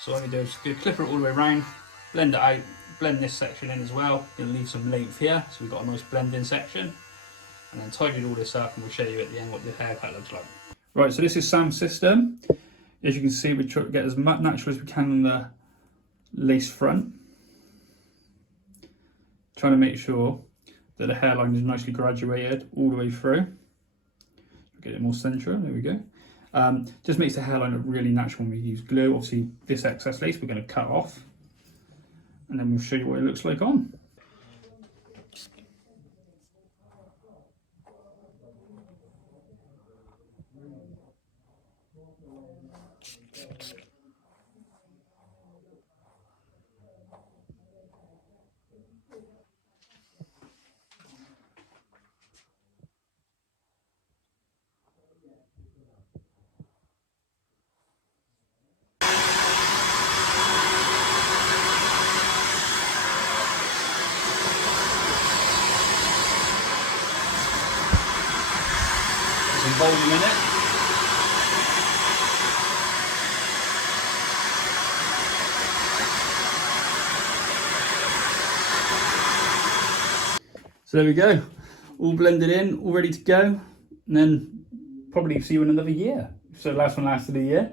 So all you do is just clip it all the way around, blend it out, blend this section in as well. Gonna leave some length here, so we've got a nice blending section. And then tidy all this up and we'll show you at the end what the haircut looks like. Right, so this is Sam's system. As you can see, we try to get as natural as we can on the lace front. Trying to make sure that the hairline is nicely graduated all the way through. Get it more central, there we go. Just makes the hairline look really natural when we use glue. Obviously, this excess lace we're going to cut off. And then we'll show you what it looks like on. Some volume in it. So there we go, all blended in, all ready to go, and then probably see you in another year. So the last one lasted a year.